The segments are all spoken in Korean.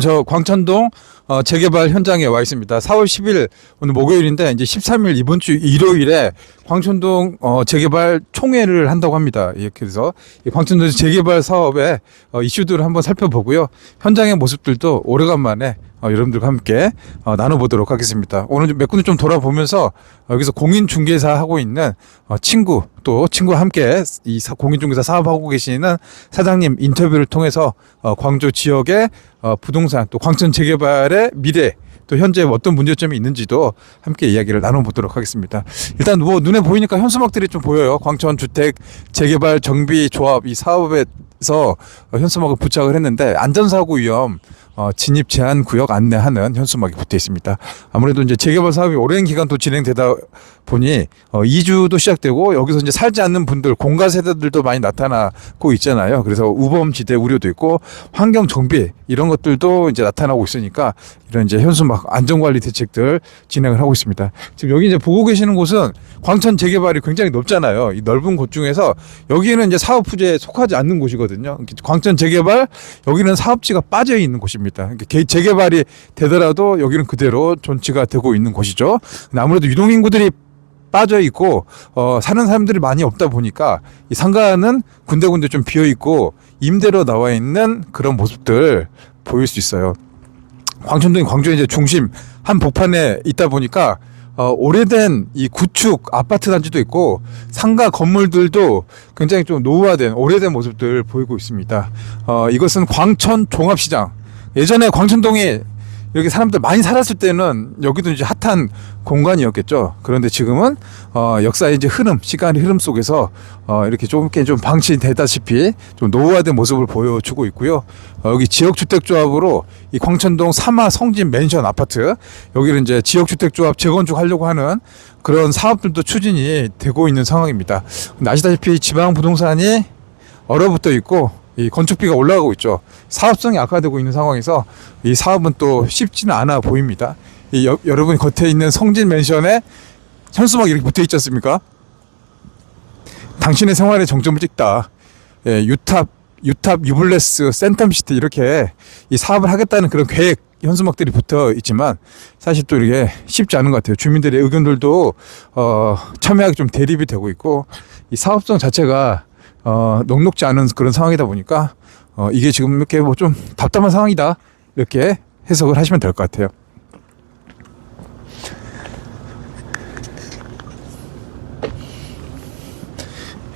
오늘 저 광천동 어, 재개발 현장에 와 있습니다. 4월 10일 오늘 목요일인데 이제 13일 이번 주 일요일에 광천동 어, 재개발 총회를 한다고 합니다. 예, 그래서 이 광천동 재개발 사업의 어, 이슈들을 한번 살펴보고요. 현장의 모습들도 오래간만에 어, 여러분들과 함께 어, 나눠보도록 하겠습니다. 오늘 좀 몇 군데 좀 돌아보면서 어, 여기서 공인중개사 하고 있는 어, 친구 또 친구와 함께 이 사- 공인중개사 사업하고 계시는 사장님 인터뷰를 통해서 어, 광주 지역의 어, 부동산 또 광천 재개발의 미래 또 현재 어떤 문제점이 있는지도 함께 이야기를 나눠보도록 하겠습니다. 일단 뭐 눈에 보이니까 현수막들이 좀 보여요. 광천 주택 재개발 정비 조합 이 사업에서 어, 현수막을 부착을 했는데 안전사고 위험 어, 진입 제한 구역 안내하는 현수막이 붙어 있습니다. 아무래도 이제 재개발 사업이 오랜 기간 또 진행되다 보니 어, 이주도 시작되고 여기서 이제 살지 않는 분들 공가 세대들도 많이 나타나고 있잖아요. 그래서 우범 지대 우려도 있고 환경 정비 이런 것들도 이제 나타나고 있으니까 이런 이제 현수막 안전 관리 대책들 진행을 하고 있습니다. 지금 여기 이제 보고 계시는 곳은 광천 재개발이 굉장히 높잖아요. 이 넓은 곳 중에서 여기는 이제 사업 부지에 속하지 않는 곳이거든요. 광천 재개발 여기는 사업지가 빠져 있는 곳입니다. 재개발이 되더라도 여기는 그대로 존치가 되고 있는 곳이죠. 아무래도 유동 인구들이 빠져 있고 어, 사는 사람들이 많이 없다 보니까 이 상가는 군데군데 좀 비어 있고 임대로 나와 있는 그런 모습들 보일 수 있어요. 광천동이 광주의 이제 중심 한 복판에 있다 보니까 어, 오래된 이 구축 아파트 단지도 있고 상가 건물들도 굉장히 좀 노후화된 오래된 모습들 보이고 있습니다. 어, 이것은 광천 종합시장. 예전에 광천동에 이 렇게 사람들 많이 살았을 때는 여기도 이제 핫한 공간이었겠죠. 그런데 지금은 어, 역사의 이제 흐름, 시간의 흐름 속에서 어, 이렇게 좀, 이렇게 좀 방치되다시피 좀 노후화된 모습을 보여주고 있고요. 어, 여기 지역주택조합으로 이 광천동 삼화 성진 맨션 아파트 여기는 이제 지역주택조합 재건축 하려고 하는 그런 사업들도 추진이 되고 있는 상황입니다. 아시다시피 지방 부동산이 얼어붙어 있고 이 건축비가 올라가고 있죠. 사업성이 악화되고 있는 상황에서 이 사업은 또 쉽지는 않아 보입니다. 이 여, 여러분 겉에 있는 성진 맨션에 현수막 이렇게 붙어 있지 않습니까? 당신의 생활에 정점을 찍다. 예, 유탑 유탑 유블레스 센텀시티 이렇게 이 사업을 하겠다는 그런 계획 현수막들이 붙어 있지만 사실 또 이게 쉽지 않은 것 같아요. 주민들의 의견들도 어, 첨예하게 좀 대립이 되고 있고 이 사업성 자체가 어, 녹록지 않은 그런 상황이다 보니까 어, 이게 지금 이렇게 뭐 좀 답답한 상황이다 이렇게 해석을 하시면 될 것 같아요.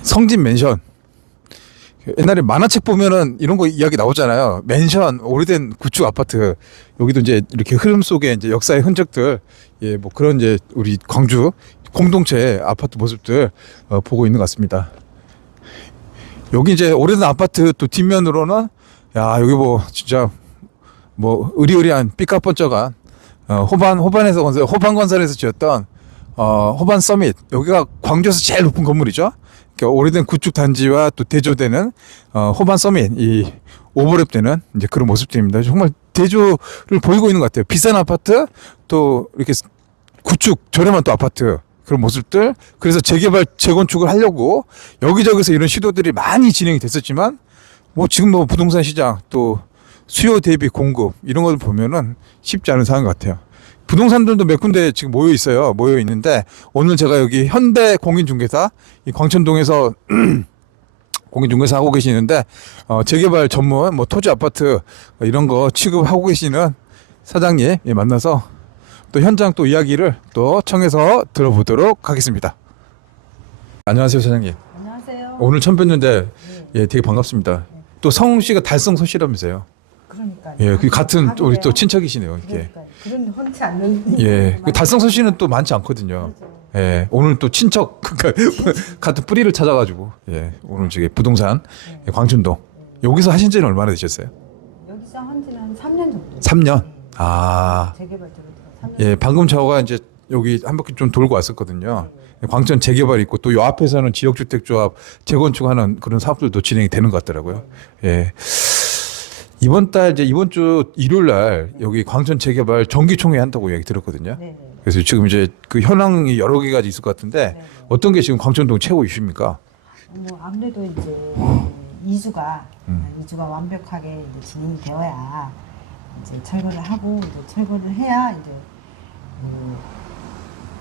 성진 맨션 옛날에 만화책 보면은 이런 거 이야기 나오잖아요. 맨션 오래된 구축 아파트 여기도 이제 이렇게 흐름 속에 이제 역사의 흔적들 예 뭐 그런 이제 우리 광주 공동체 아파트 모습들 어, 보고 있는 것 같습니다. 여기 이제 오래된 아파트 또 뒷면으로는 야 여기 뭐 진짜 뭐 의리의리한 삐까뻔쩍한 어, 호반 호반에서 건설 호반 건설에서 지었던 어, 호반 서밋 여기가 광주에서 제일 높은 건물이죠. 그러니까 오래된 구축 단지와 또 대조되는 어, 호반 서밋 이 오버랩되는 이제 그런 모습들입니다. 정말 대조를 보이고 있는 것 같아요. 비싼 아파트 또 이렇게 구축 저렴한 또 아파트 그런 모습들 그래서 재개발 재건축을 하려고 여기저기서 이런 시도들이 많이 진행이 됐었지만 뭐 지금 뭐 부동산 시장 또 수요 대비 공급 이런 걸 보면은 쉽지 않은 상황 같아요. 부동산들도 몇 군데 지금 모여 있어요. 모여 있는데 오늘 제가 여기 현대 공인중개사 이 광천동에서 공인중개사 하고 계시는데 어, 재개발 전문 뭐 토지 아파트 이런 거 취급하고 계시는 사장님 예, 만나서 또 현장 또 이야기를 또 청해서 들어보도록 하겠습니다. 안녕하세요 사장님. 안녕하세요. 오늘 첫 뵙는데 네. 예 되게 반갑습니다. 또 성우 씨가 달성 소씨라면서요. 그러니까. 예, 그 같은 또 우리 또 친척이시네요. 이게. 그러니까 그런 흔치 않는. 예, 그 달성서 씨는 또 많지 않거든요. 그렇죠. 예, 오늘 또 친척 그러니까 같은 뿌리를 찾아가지고 예, 오늘 저기 부동산 예, 광춘동 여기서 하신 지는 얼마나 되셨어요? 여기서 한 지는 한 3년 정도. 3년. 아, 재개발 들어서 3년. 예, 방금 저가 이제 여기 한 바퀴 좀 돌고 왔었거든요. 광천 재개발 있고 또 요 앞에서는 지역주택조합 재건축하는 그런 사업들도 진행이 되는 것 같더라고요. 예. 이번 달 이제 이번 주 일요일 날 여기 광천 재개발 정기총회 한다고 얘기 들었거든요. 네, 네. 그래서 지금 이제 그 현황이 여러 개가 있을 것 같은데 네. 어떤 게 지금 광천동 최고 이슈입니까? 뭐 아무래도 이제 이주가 음. 이주가 완벽하게 이제 진행이 되어야 이제 철거를 하고 이제 철거를 해야 이제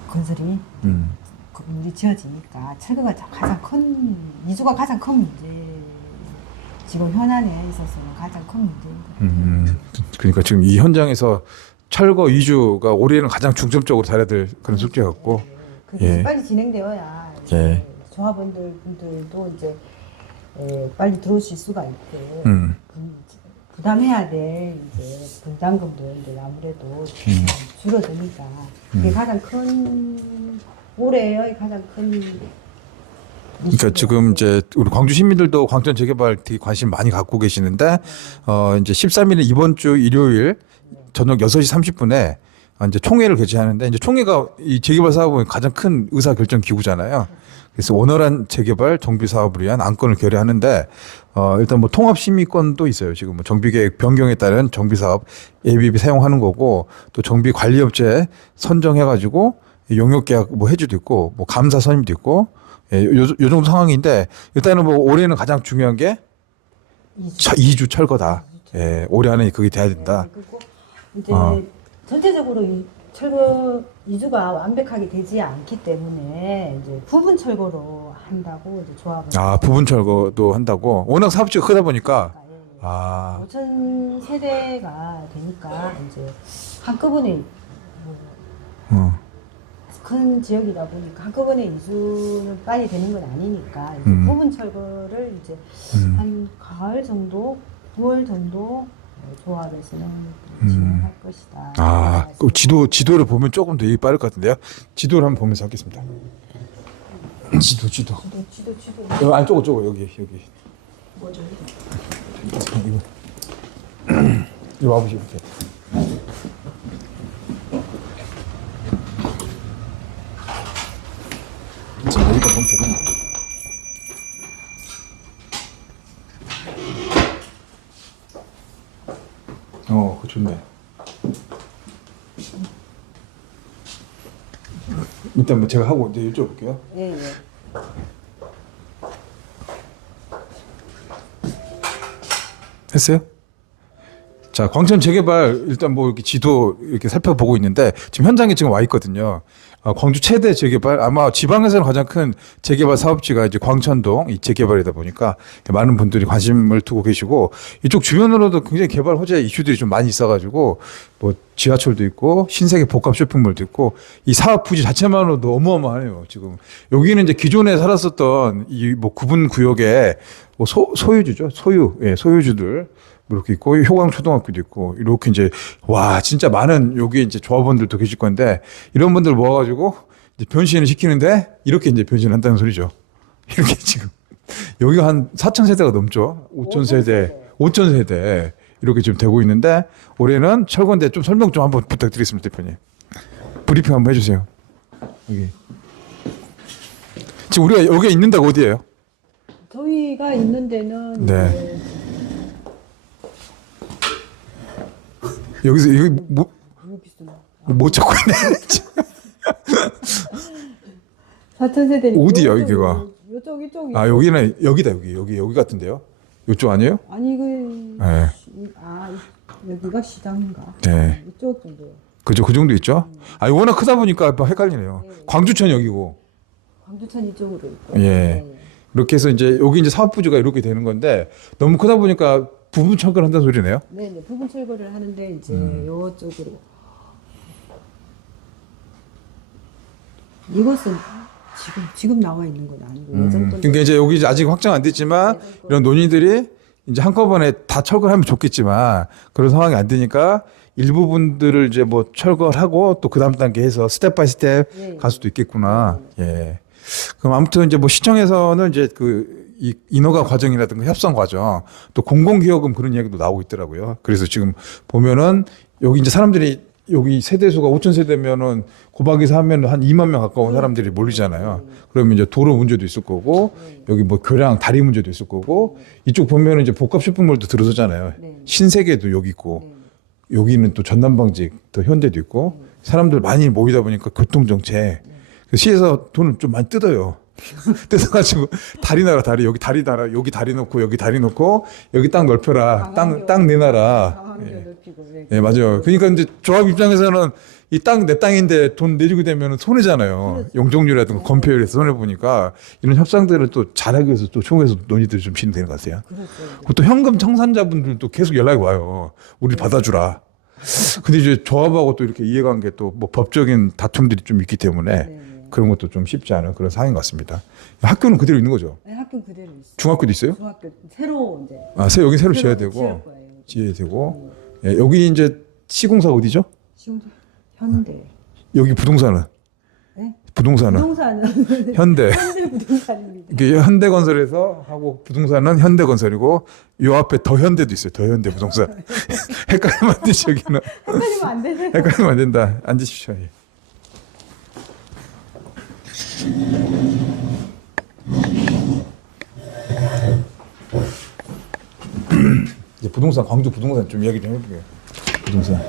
그 건설이 음. 건물이 지어지니까 철거가 가장 큰 이주가 가장 큰 문제. 지금 현안에 있어서는 가장 큰 문제입니다. 음. 그러니까 지금 이 현장에서 철거 이주가 올해는 가장 중점적으로 다뤄야 될 그런 숙제 같고 그게 예. 빨리 진행되어야 예. 조합원들 분들도 이제 에, 빨리 들어오실 수가 있고 음. 분- 부담해야 될 이제 분담금도 이제 아무래도 음. 줄어드니까 그게 가장 큰 올해의 가장 큰 그러니까. 지금 이제 우리 광주 시민들도 광전 재개발 되게 관심 많이 갖고 계시는데 어 이제 13일에 이번 주 일요일 저녁 6시 30분에 이제 총회를 개최하는데 이제 총회가 이 재개발 사업은 가장 큰 의사 결정 기구잖아요. 그래서 원활한 재개발 정비 사업을 위한 안건을 결의하는데 어 일단 뭐 통합 심의권도 있어요. 지금 뭐 정비 계획 변경에 따른 정비 사업 ABB 사용하는 거고 또 정비 관리 업체 선정해 가지고 용역 계약 뭐 해주도 있고 뭐 감사 선임도 있고 예, 요, 요 정도 상황인데 일단은 뭐 올해는 가장 중요한 게 이주. 차, 2주 철거다. 예, 올해 안에 그게 돼야 된다. 네, 이제 어. 전체적으로 이 철거 이주가 완벽하게 되지 않기 때문에 이제 부분 철거로 한다고 이제 조합을 아, 부분 철거도 한다고. 워낙 사업지가 크다 보니까. 예, 예. 아, 5천 세대가 되니까 이제 한꺼번에 뭐 어, 큰 지역이다 보니까 한꺼번에 이주는 빨리 되는 건 아니니까 이제 음. 부분 철거를 이제 음. 한 가을 정도, 9월 정도 어, 조합에서는 음. 진행할 것이다. 아, 그 지도 지도를 보면 조금 더 이게 빠를 것 같은데요. 지도를 한번 보면서 하겠습니다. 지도, 지도. 지도, 지도, 지도. 여기 안쪽으로 쪽으로 여기 여기. 뭐죠? 이거. 이리 와보시고 이렇게. 지금 여기다 보면 되겠네. 어, 그 좋네. 일단 뭐 제가 하고 이제 여쭤볼게요. 예, 예. 했어요? 자, 광천 재개발 일단 뭐 이렇게 지도 이렇게 살펴보고 있는데 지금 현장에 지금 와 있거든요. 어, 광주 최대 재개발 아마 지방에서는 가장 큰 재개발 사업지가 이제 광천동 이 재개발이다 보니까 많은 분들이 관심을 두고 계시고 이쪽 주변으로도 굉장히 개발 호재 이슈들이 좀 많이 있어가지고 뭐 지하철도 있고 신세계 복합 쇼핑몰도 있고 이 사업 부지 자체만으로도 어마어마하네요. 지금 여기는 이제 기존에 살았었던 이 뭐 구분 구역에 뭐 소, 소유주죠. 소유, 예, 소유주들 이렇게 있고 효광 초등학교도 있고 이렇게 이제 와 진짜 많은 여기 이제 조합원들도 계실 건데 이런 분들 모아가지고 이제 변신을 시키는데 이렇게 이제 변신을 한다는 소리죠. 이렇게 지금 여기가 한 4천 세대가 넘죠. 5천 세대, 5천 세대 이렇게 지금 되고 있는데 올해는 철거인데 좀 설명 좀 한번 부탁드리겠습니다, 대표님. 브리핑 한번 해주세요. 여기 지금 우리가 여기 있는 데가 어디예요? 저희가 있는 데는 네. 이제 여기서 여기 뭐, 여기서 뭐 적고 있네. 4천 세대 어디야, 여기가? 이쪽 이쪽 아 여기는 여기다 여기 여기 여기 같은데요? 이쪽 아니에요? 아니 그 네. 시- 아 이- 여기가 시장인가? 네. 이쪽 정도. 그죠 그 정도 있죠? 아 워낙 크다 보니까 막 헷갈리네요. 광주천 여기고 광주천 이쪽으로 있고. 예. 네. 이렇게 해서 이제 여기 이제 사업 부지가 이렇게 되는 건데 너무 크다 보니까 부분 철거를 한다는 소리네요. 네, 네. 부분 철거를 하는데 이제 음. 요쪽으로 이것은 지금 지금 나와 있는 건 아니고 음, 예전 건 그러니까 이제 여기 이제 아직 확정 안 됐지만 이런 논의들이 이제 한꺼번에 다 철거를 하면 좋겠지만 그런 상황이 안 되니까 일부분들을 이제 뭐 철거를 하고 또 그 다음 단계 해서 스텝 바이 스텝 예. 갈 수도 있겠구나. 예. 그럼 아무튼 이제 뭐 시청에서는 이제 그 이 인허가 과정이라든가 협상 과정 또 공공기여금 그런 이야기도 나오고 있더라고요. 그래서 지금 보면은 여기 이제 사람들이 여기 세대수가 5천 세대면은 고박에서 하면 한 2만 명 가까운 사람들이 몰리잖아요. 그러면 이제 도로 문제도 있을 거고 여기 뭐 교량 다리 문제도 있을 거고 이쪽 보면은 이제 복합 쇼핑몰도 들어서잖아요. 네. 신세계도 여기 있고 네. 여기는 또 전남방직 또 현대도 있고 사람들 많이 모이다 보니까 교통정체 그 시에서 돈을 좀 많이 뜯어요 뜯어가지고 다리 나라 다리 여기 다리 나라 여기 다리 놓고 여기 다리 놓고 여기 땅 넓혀라 땅 땅 내놔라. 예. 왜 예, 맞아요. 그러니까 이제 조합 입장에서는 이 땅 내 땅인데 돈 내주게 되면 손해잖아요. 그렇죠. 용적률이라든가 건폐율에서 손해 보니까 이런 협상들을 또 잘하기 위해서 또 총회에서 논의들이 좀 진행되는 것 같아요. 그렇죠. 또 현금 청산자분들도 계속 연락이 와요. 우리 받아주라. 근데 이제 조합하고 또 이렇게 이해관계 또 뭐 법적인 다툼들이 좀 있기 때문에 네, 네. 그런 것도 좀 쉽지 않은 그런 상황인 것 같습니다. 학교는 그대로 있는 거죠. 네, 학교 그대로 있어요. 중학교도 있어요? 중학교 새로 이제 아, 새 여기 새로 지어야 지을 되고 거예요. 지어야 되고 예, 여기 이제 시공사 어디죠? 지금 현대. 여기 부동산은 네? 부동산은 부동산은 현대. 현대 부동산입니다. 이게 현대건설에서 하고 부동산은 현대건설이고 요 앞에 더 현대도 있어요. 더 현대 부동산. 헷갈리면 안 되지 여기는. 헷갈리면 안 되세요? 헷갈리면 안 된다. 앉으십시오. 예. 이제 부동산 광주 부동산 좀 이야기 좀 해볼게요. 부동산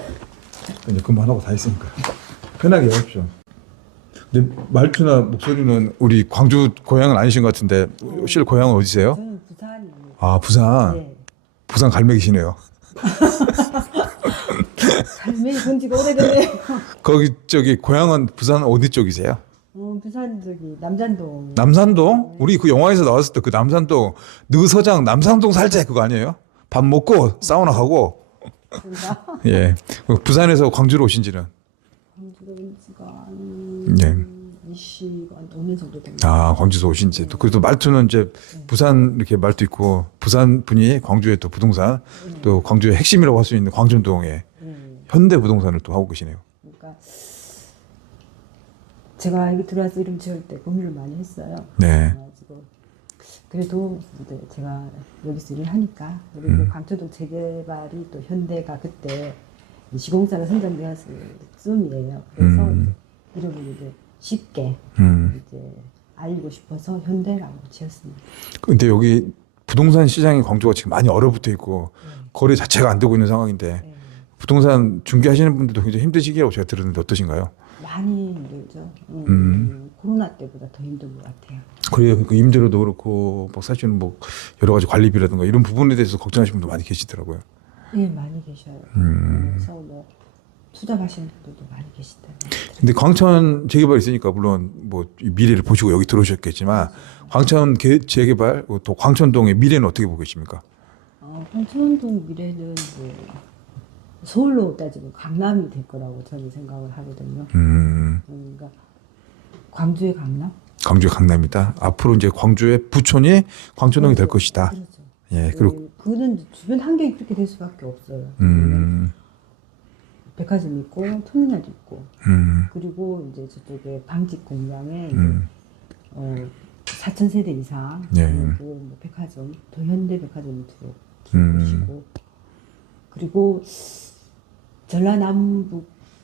이제 그만하고 다 했으니까 편하게 해보십시오. 근데 말투나 목소리는 우리 광주 고향은 아니신 것 같은데 실 고향은 어디세요? 저는 부산이에요. 아 부산. 네. 부산 갈매기시네요. 갈매기 본 지가 오래됐네요. 거기 저기 고향은 부산 어디 쪽이세요? 어, 부산 저기 남잔동. 남산동? 우리 그 영화에서 나왔을 때 그 남산동 느서장 남산동 살자 그거 아니에요? 밥 먹고 사우나 가고? 예그 부산에서 광주로 오신 지는 광주로 온 지가 한 예. 20한 5년 정도 됩니다. 아 광주에서 오신 지 또 그래도 말투는 이제 부산 이렇게 말도 있고 부산 분이 광주에 또 부동산 또 광주의 핵심이라고 할 수 있는 광천동에 네. 현대 부동산을 또 하고 계시네요. 제가 여기 들어와서 이름 지을 때 고민을 많이 했어요. 네. 그래가지고 그래도 이제 제가 여기서 일을 하니까 그리고 음. 광천동 재개발이 또 현대가 그때 이 시공사가 선정되었을 쯤이에요. 그래서 음. 이름을 이제 쉽게 음. 이제 알리고 싶어서 현대라고 지었습니다. 근데 여기 부동산 시장이 광주가 지금 많이 얼어붙어 있고 거래 자체가 안 되고 있는 상황인데 네. 부동산 중개하시는 분들도 굉장히 힘든 시기라고 제가 들었는데 어떠신가요? 많이 힘들죠. 음, 음. 코로나 때보다 더 힘든 것 같아요. 그래요. 그 임대료도 그렇고 뭐 사실은 뭐 여러 가지 관리비라든가 이런 부분에 대해서 걱정하시는 분도 많이 계시더라고요. 예, 많이 계셔요. 음. 그래서 뭐 투잡하시는 분들도 많이 계시다는. 근데 광천 재개발 있으니까 물론 뭐이 미래를 보시고 여기 들어오셨겠지만 광천 개- 재개발 또 광천동의 미래는 어떻게 보고 계십니까? 어, 광천동 미래는 뭐 서울로 따지면 강남이 될 거라고 저는 생각을 하거든요. 음, 그러니까 광주의 강남? 광주의 강남이다. 앞으로 이제 광주의 부촌이 광천동이 될 것이다. 그렇죠. 예, 그리고 그, 그는 이제 주변 환경이 그렇게 될 수밖에 없어요. 음, 백화점 있고 터미널도 있고 음, 그리고 이제 저쪽에 방직 공장에 음, 어, 4천 세대 이상 예. 그리고 뭐 백화점 더 현대 백화점이 음. 들어오시고 그리고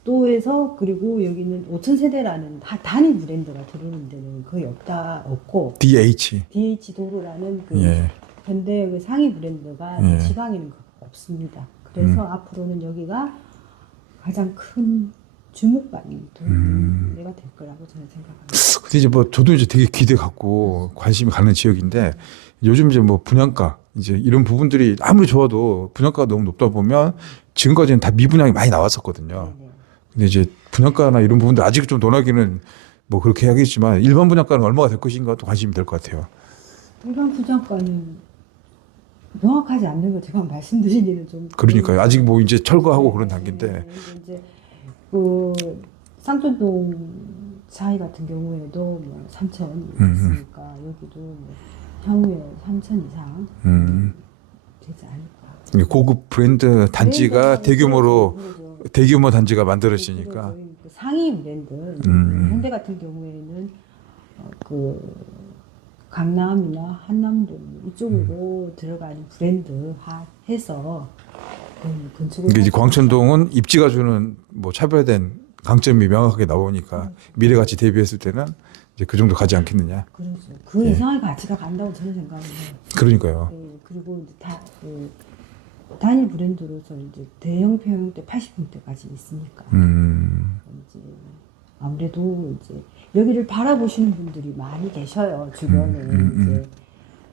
전라남북도에서 그리고 여기는 5천 세대라는 다- 단위 브랜드가 들어오는 데는 거의 없다 없고 DH. DH 도로라는 그 예. 현대 그 상위 브랜드가 예. 지방에는 없습니다. 그래서 음. 앞으로는 여기가 가장 큰 주목받는 음. 데가 될 거라고 저는 생각합니다. 근데 이제 뭐 저도 이제 되게 기대 갖고 관심이 가는 지역인데 요즘 이제 뭐 분양가 이제 이런 부분들이 아무리 좋아도 분양가가 너무 높다 보면 지금까지는 다 미분양이 많이 나왔었거든요. 네네. 근데 이제 분양가나 이런 부분들 아직 좀 논하기는 뭐 그렇게 하겠지만 일반 분양가는 얼마가 될 것인가 또 관심이 될 것 같아요. 일반 부장과는 명확하지 않는 걸 제가 말씀드리기는 좀 그러니까요. 아직 뭐 이제 철거하고 네, 그런 네, 단계인데. 네. 이제 그 쌍촌동 사이 같은 경우에도 뭐 3천 음. 있으니까 여기도 뭐 향후에 3천 이상 음. 되지 않을까. 고급 브랜드 단지가 대규모로 그러죠. 대규모 단지가 만들어지니까. 그 상위 브랜드 음. 현대 같은 경우에는 어, 그 강남이나 한남동 이쪽으로 음. 들어가는 브랜드화 해서 그 건축을 이게 이제 광천동은 입지가 주는 뭐 차별된 강점이 명확하게 나오니까 미래같이 대비했을 때는 이제 그 정도 가지 않겠느냐. 그렇죠. 그 예. 이상의 가치가 간다고 저는 생각을 해요. 그러니까요. 예, 그리고 이제 다 그, 단일 브랜드로서 이제 대형 평형대 80평대까지 있으니까 음, 이제 아무래도 이제 여기를 바라보시는 분들이 많이 계셔요 주변에 음, 음, 음. 이제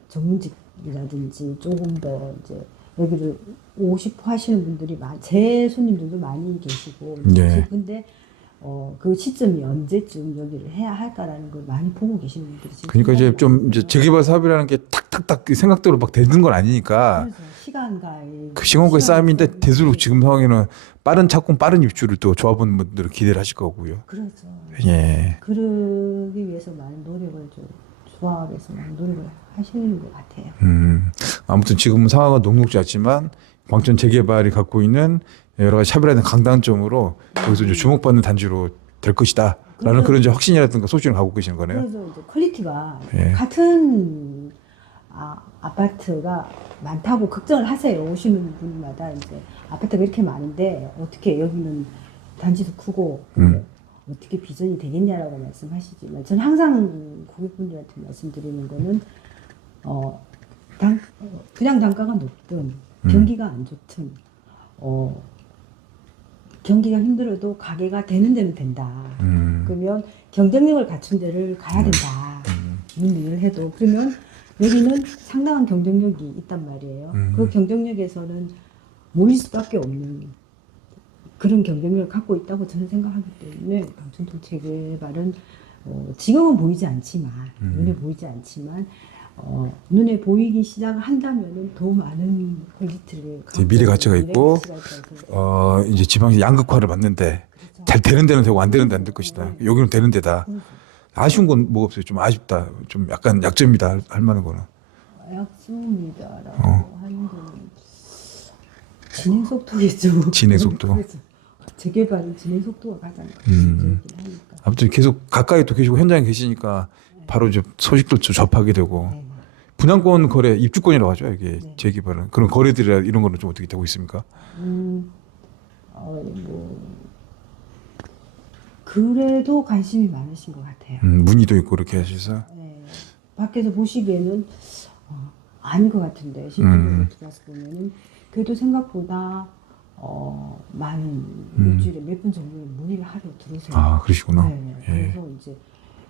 전문직이라든지 조금 더 이제 여기를 오고 싶어 하시는 분들이 많, 제 손님들도 많이 계시고 예. 근데 어, 그 시점이 언제쯤 여기를 해야 할까라는 걸 많이 보고 계시는 분들이 지금 그러니까 이제 좀. 이제 재개발 사업이라는 게 탁탁탁 그 생각대로 막 되는 건 아니니까 그래서 시간과의 그 시간과의 싸움인데 대수록 지금 상황에는 빠른 착공 빠른 입주를 또 조합원분들은 기대를 하실 거고요. 그렇죠. 예. 그러기 위해서 많은 노력을 좀 조합에서 많은 노력을 하시는 것 같아요. 음, 아무튼 지금은 상황은 녹록지 않지만 광천 재개발이 갖고 있는 여러 가지 차별화된 강단점으로 여기서 이제 주목받는 단지로 될 것이다라는 그래서- 그런 이제 확신이라든가 소신을 갖고 계시는 거네요. 그래서 이제 퀄리티가 예. 같은 아, 아파트가 많다고 걱정을 하세요. 오시는 분마다 이제 아파트가 이렇게 많은데 어떻게 여기는 단지도 크고 음. 어떻게 비전이 되겠냐라고 말씀하시지만 저는 항상 고객분들한테 말씀드리는 거는 어, 당, 어, 그냥 단가가 높든 음. 경기가 안 좋든 어, 경기가 힘들어도 가게가 되는 데는 된다. 음, 그러면 경쟁력을 갖춘 데를 가야 된다. 음, 일을 해도 그러면 여기는 상당한 경쟁력이 있단 말이에요. 음. 그 경쟁력에서는 모일 수밖에 없는 그런 경쟁력을 갖고 있다고 저는 생각하기 때문에 방천동 재개발은 어, 지금은 보이지 않지만 음. 눈에 보이지 않지만 어, 눈에 보이기 시작한다면은 더 많은 퀄리티를 미래 가치가 있고, 어 이제 지방에서 양극화를 맞는데 그렇죠. 잘 되는 데는 되고 안 되는 데는 안될 것이다. 여기는 되는 데다. 음. 아쉬운 건 뭐가 없어요. 좀 아쉽다. 좀 약간 약점이다 할- 할 만한 거는. 약속입니다라고 어. 하는 거는 진행 속도겠죠. 진행 속도. 그래서 재개발은 진행 속도가 가장 음. 아무튼 계속 가까이 또 계시고 현장에 계시니까 바로 이제 소식도 좀 접하게 되고 네. 분양권 거래 입주권이라고 하죠 이게 네. 재개발은 그런 거래들이나 이런 거는 좀 어떻게 되고 있습니까? 음, 어, 뭐 그래도 관심이 많으신 것 같아요. 음, 문의도 있고 이렇게 하셔서 네. 밖에서 보시기에는 어, 아닌 것 같은데 실제로 음. 보면은 그래도 생각보다 어, 많은 음. 일주일에 몇 분 정도는 문의를 하러 들어오세요. 아 그러시구나. 네, 예. 그래서 이제 뭐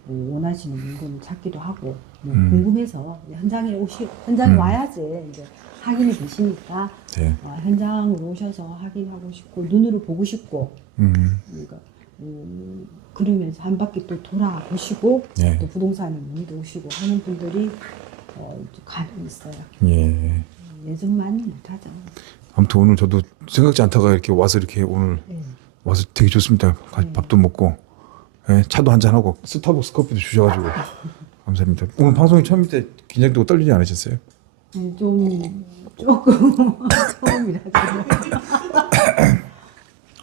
원하시는 물건을 찾기도 하고 뭐 음. 궁금해서 현장에 오시 현장에 음. 와야지 이제 확인이 되시니까 네. 어, 현장으로 오셔서 확인하고 싶고 눈으로 보고 싶고 음, 그러니까 음, 그러면서 한 바퀴 또 돌아보시고 예. 또 부동산에 문의도 오시고 하는 분들이 어, 좀 간혹 있어요. 예. 예전만 못하죠. 아무튼 오늘 저도 생각지 않다가 이렇게 와서 이렇게 오늘 네. 와서 되게 좋습니다. 같이 음. 밥도 먹고 예, 차도 한잔 하고 스타벅스 커피도 주셔가지고 감사합니다. 오늘 방송이 처음인데 긴장되고 떨리지 않으셨어요? 네, 좀 조금 처음이라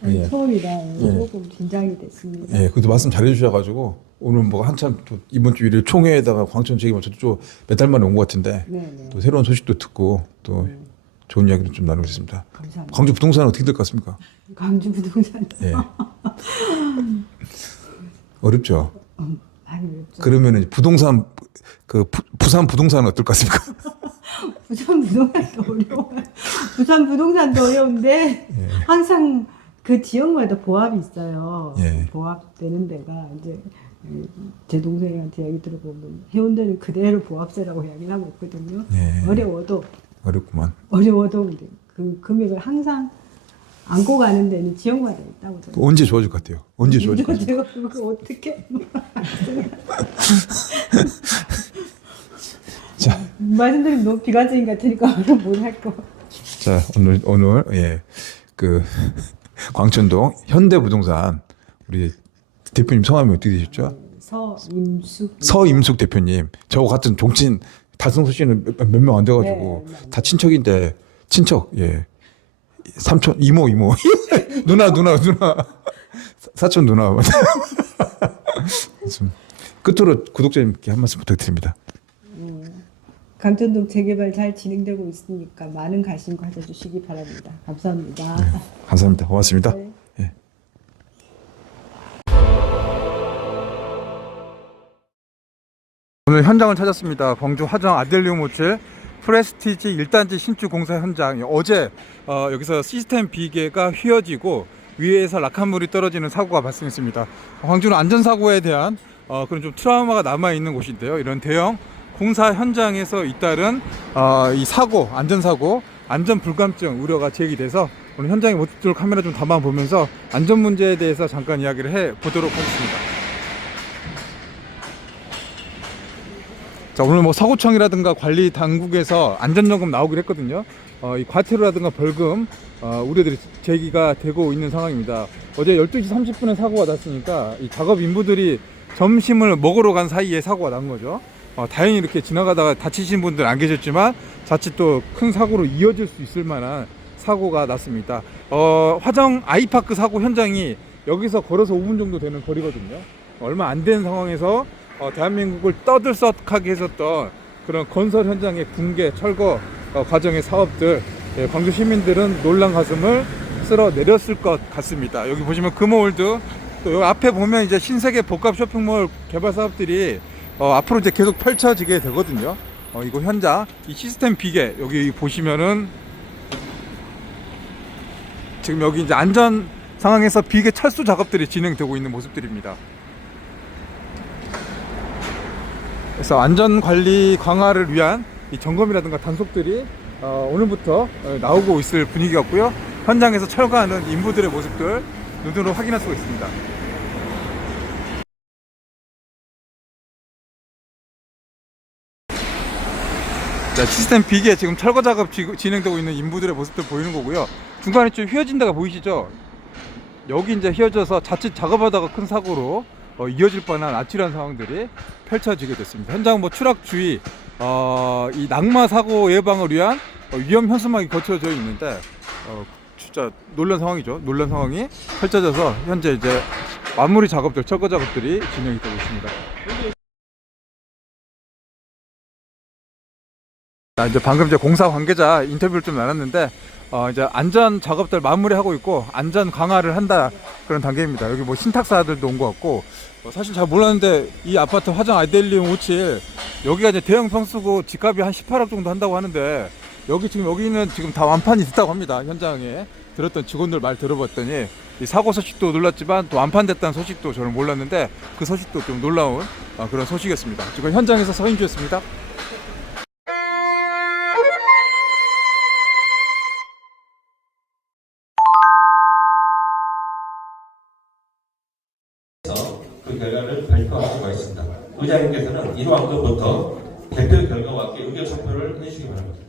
네, 예. 처음이라 예. 조금 긴장이 됐습니다. 예, 그래도 말씀 잘해주셔가지고 오늘 뭐 한참 또 이번 주 일일 총회에다가 광천 재개발 저도 몇달 만에 온 것 같은데 네네. 또 새로운 소식도 듣고 또 음, 좋은 이야기도 좀 나누고 있습니다. 감사합니다. 광주 부동산은 어떻게 될 것 같습니까? 광주 부동산 예. 어렵죠. 음, 많이 어렵죠. 그러면 부동산 그 부, 부산 부동산은 어떨 것 같습니까? 부산 부동산도 어려워요. 부산 부동산도 어려운데 예. 항상 그 지역마다 보합이 있어요. 예. 보합되는 데가 이제 음, 제 동생한테 이야기 들어보면 해운대는 그대로 보합세라고 이야기를 하고 있거든요. 예. 어려워도 어렵구만. 어려워도 그 금액을 항상 안고 가는 데는 지역마다 있다고 저는. 언제 좋아질 것 같아요? 언제 좋아질 것 같아요? 제가 그거 어떻게 자, 말씀드리면 너무 비관적인 것 같으니까 못할 거. 자 오늘 오늘 예그 광천동 현대부동산 우리 대표님 성함이 어떻게 되셨죠? 서임숙. 서임숙 대표님 저와 같은 종친 달성 소씨는 몇 명 안 돼가지고 네, 네. 다 친척인데 친척 예 삼촌 이모 이모 누나 누나 누나 사촌 누나 좀 끝으로 구독자님께 한 말씀 부탁드립니다. 강천동 재개발 잘 진행되고 있으니까 많은 관심 가져주시기 바랍니다. 감사합니다. 감사합니다. 고맙습니다. 네. 예. 오늘 현장을 찾았습니다. 광주 화정 아델리움 호텔 프레스티지 1단지 신축 공사 현장. 어제 어, 여기서 시스템 비계가 휘어지고 위에서 낙하물이 떨어지는 사고가 발생했습니다. 광주는 안전사고에 대한 어, 그런 좀 트라우마가 남아 있는 곳인데요. 이런 대형 공사 현장에서 잇따른 어, 이 사고, 안전사고, 안전 불감증 우려가 제기돼서 오늘 현장의 모습들 카메라 좀 담아 보면서 안전 문제에 대해서 잠깐 이야기를 해 보도록 하겠습니다. 자 오늘 뭐 사고청이라든가 관리 당국에서 안전점검 나오기로 했거든요. 어, 이 과태료라든가 벌금 어, 우려들이 제기가 되고 있는 상황입니다. 어제 12시 30분에 사고가 났으니까 이 작업 인부들이 점심을 먹으러 간 사이에 사고가 난 거죠. 어, 다행히 이렇게 지나가다가 다치신 분들 안 계셨지만 자칫 또 큰 사고로 이어질 수 있을 만한 사고가 났습니다. 어, 화정 아이파크 사고 현장이 여기서 걸어서 5분 정도 되는 거리거든요. 얼마 안 된 상황에서 어, 대한민국을 떠들썩하게 했었던 그런 건설 현장의 붕괴, 철거 어, 과정의 사업들 예, 광주 시민들은 놀란 가슴을 쓸어 내렸을 것 같습니다. 여기 보시면 금호월드 또 여기 앞에 보면 이제 신세계 복합 쇼핑몰 개발 사업들이 어, 앞으로 이제 계속 펼쳐지게 되거든요. 어, 이거 현장 이 시스템 비계 여기 보시면은 지금 여기 이제 안전 상황에서 비계 철수 작업들이 진행되고 있는 모습들입니다. 그래서 안전 관리 강화를 위한 이 점검이라든가 단속들이 어, 오늘부터 어, 나오고 있을 분위기였고요. 현장에서 철거하는 인부들의 모습들 눈으로 확인할 수가 있습니다. 자, 시스템 비계 지금 철거 작업 지- 진행되고 있는 인부들의 모습들 보이는 거고요. 중간에 좀 휘어진 데가 보이시죠? 여기 이제 휘어져서 자칫 작업하다가 큰 사고로 어, 이어질 뻔한 아찔한 상황들이 펼쳐지게 됐습니다. 현장 뭐 추락 주의, 어, 이 낙마 사고 예방을 위한 어, 위험 현수막이 거쳐져 있는데 어, 진짜 놀란 상황이죠. 놀란 상황이 펼쳐져서 현재 이제 마무리 작업들, 철거 작업들이 진행이 되고 있습니다. 자, 이제 방금 이제 공사 관계자 인터뷰를 좀 나눴는데 어, 이제 안전 작업들 마무리하고 있고 안전 강화를 한다 그런 단계입니다. 여기 뭐 신탁사들도 온 것 같고 어, 사실 잘 몰랐는데 이 아파트 화정 아이델리움 57 여기가 이제 대형 평수고 집값이 한 18억 정도 한다고 하는데 여기 지금 여기는 지금 다 완판이 됐다고 합니다. 현장에 들었던 직원들 말 들어봤더니 이 사고 소식도 놀랐지만 또 완판됐다는 소식도 저는 몰랐는데 그 소식도 좀 놀라운 어, 그런 소식이었습니다. 지금 현장에서 서인주였습니다. 있습니다. 의장님께서는 이러한 것부터 대표 결과와 함께 의견 소표를 해주시기 바랍니다.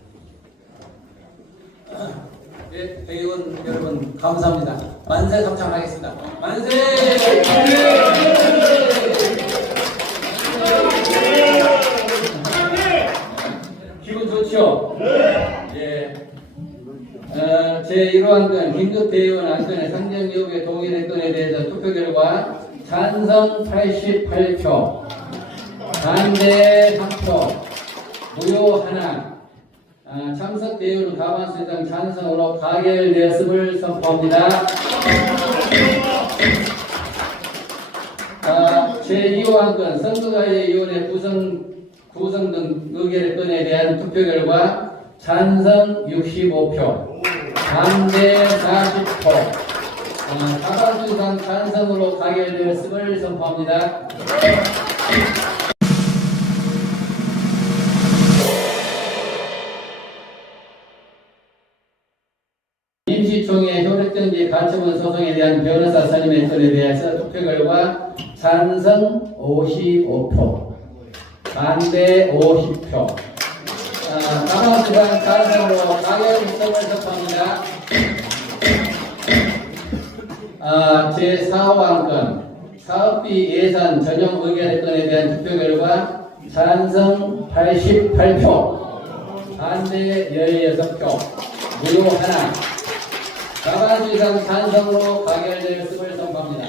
네, 회의원 여러분 감사합니다. 만세 감창하겠습니다. 만세! 기분 좋죠? 예. 어, 제 1호한 건 긴급 대의원 안건의 상정 여부에 동의된 건에 대해서 투표 결과 찬성 88표, 반대 3표, 무효 하나, 아, 참석 대우는 가만수 이상 찬성으로 가결되었음을 선포합니다. 아, 제2호 건 선거관리위원회 구성, 구성 등 의결의 건에 대한 투표 결과 찬성 65표, 반대 40표, 아, 가만수 이상 찬성으로 가결되었음을 선포합니다. 임시총회 효력정지 가처분 소송에 대한 변호사 선임의 건에 대해서 투표 결과 찬성 55표, 반대 50표, 아, 가방수상 찬성으로 가결 입성을 선포합니다. 아, 제4호안건 사업비 예산 전용 의결의 건에 대한 투표 결과 찬성 88표, 반대 16표, 무효 하나, 이상 찬성으로 가결되었음을 선포합니다.